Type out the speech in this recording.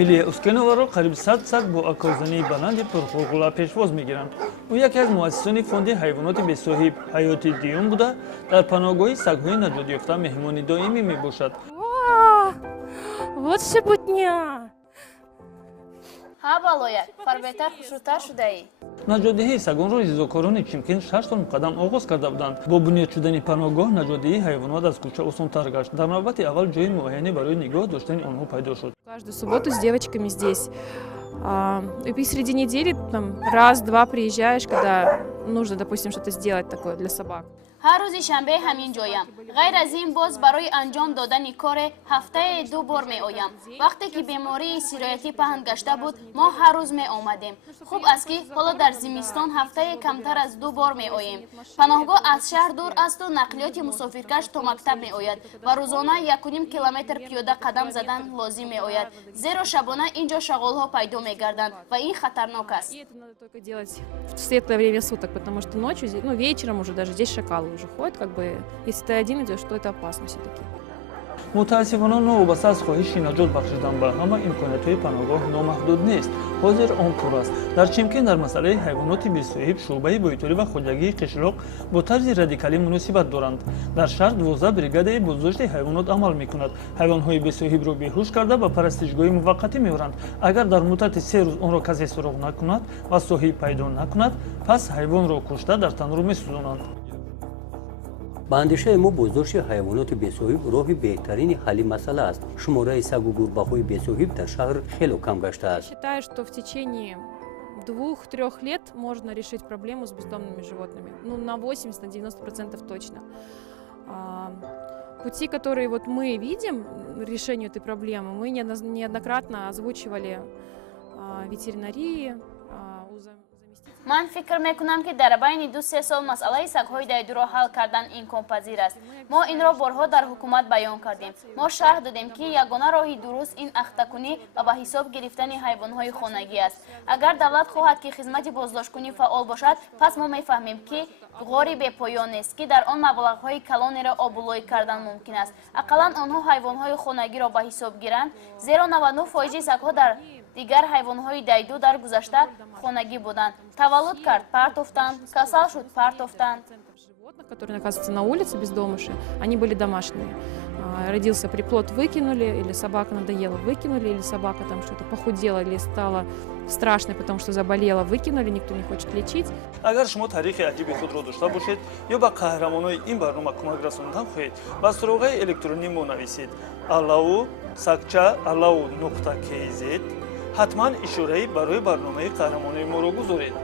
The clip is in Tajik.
Эмилия Ускеноваро қариб 100 саг бо акозании баланди пурхулғула пешвоз мегиранд. ӯ яке аз муассисони фонди ҳайвоноти бесоҳиб ҳаёти диюм буда дар паноҳгоҳи сагҳои наҷотёфта меҳмони доимӣ мебошад. Вот шебутня! ҳа балояк, фарбетар хушрӯтар шудаӣ. наҷотдиҳии сагонро ризокорони чимкин 6 сол муқаддам оғоз карда буданд. бо бунёд шудани паноҳгоҳ наҷотдиҳии ҳайвонот аз кӯча осонтар гашт. дар навбати аввал ҷои муайяне барои нигоҳ доштани онҳо пайдо шуд. Каждую субботу с девочками здесь. И среди недели там раз-два приезжаешь, когда нужно, допустим, что-то сделать такое для собак. ҳар рӯзи шанбе ҳамин ҷоям. ғайр аз ин боз барои анҷом додани коре ҳафтае 2 бор меоям. вақте ки бемории сироятӣ паҳн гашта буд, мо ҳар рӯз меомадем. хуб аст ки ҳоло дар зимистон ҳафтае камтар аз 2 бор меоем. паноҳгоҳ аз шаҳр дур асту нақлиёти мусофиркаш то мактаб меояд ва рӯзона 1,5 километр пиёда қадам задан лозим меояд, зеро шабона ин ҷо шағолҳо пайдо мегарданд ва ин хатарнок аст. И это надо только делать в светлое время суток, потому что ночью, ну вечером уже даже здесь шакалы уже ходят, как бы, если ты один идешь, то это опасно все-таки. мутаассифона новобаста аз хоҳиши наҷот бахшидан ба ҳама имкониятҳои паноҳгоҳ номаҳдуд нест. ҳозир он пур аст. дар чимкин дар масъалаи ҳайвоноти бесоҳиб шуъбаи боитурӣ ва хоҷагии қишлоқ бо тарзи радикалӣ муносибат доранд. дар шаҳр 12 бригадаи боздоштии ҳайвонот амал мекунад. ҳайвонҳои бесоҳибро беҳуш карда ба парастишгоҳи муваққатӣ меоранд. агар дар муддати 3 рӯз онро касе суроғ накунад ва соҳиб пайдо накунад, пас ҳайвонро кушта дар танӯр месӯзонанд. ба андешаи мо боздошти ҳайвоноти бесоҳиб роҳи беҳтарини ҳалли масъала аст. шумораи сагу гурбаҳои бесоҳиб дар шаҳр хело кам гаштааст. Я считаю, что в течение 2-3 лет можно решить проблему с бездомными животными. Ну, на 80-90% точно. Пути, которые вот мы видим решению этой проблемы, мы неоднократно озвучивали ветеринарии, ман фикр мекунам ки дар байни 2-3 сол масъалаи сагҳои дайдуро ҳал кардан имконпазир аст. мо инро борҳо дар ҳукумат баён кардем. мо шарҳ додем ки ягона роҳи дуруст ин ахтакунӣ ва ба ҳисоб гирифтани ҳайвонҳои хонагӣ аст. агар давлат хоҳад ки хизмати боздошткунӣ фаъол бошад, пас мо мефаҳмем ки ғори бепоён нест ки дар он маблағҳои калонеро обулоӣ кардан мумкин аст. ақаллан онҳо ҳайвонҳои хонагиро ба ҳисоб гиранд, зеро 99% сагҳо дар дигар ҳайвонҳои дайду дар гузашта хонагӣ буданд. таваллуд кард, партофтанд, касал шуд, партофтанд. Животных, которые находятся на улице, бездомыши, они были домашними. Родился приплод, выкинули, или собака надоела, выкинули, или собака там что-то похудела, или стала страшной, потому что заболела, выкинули, никто не хочет лечить. агар шумо таърихи аҷиби худро дошта бошед ё ба қаҳрамонои ин барнома кӯмак расондан хоҳед, ба суроғаи электронӣ мо нависед allau.kz ҳатман ишораи барои барномаи қаҳрамонои моро гузоред.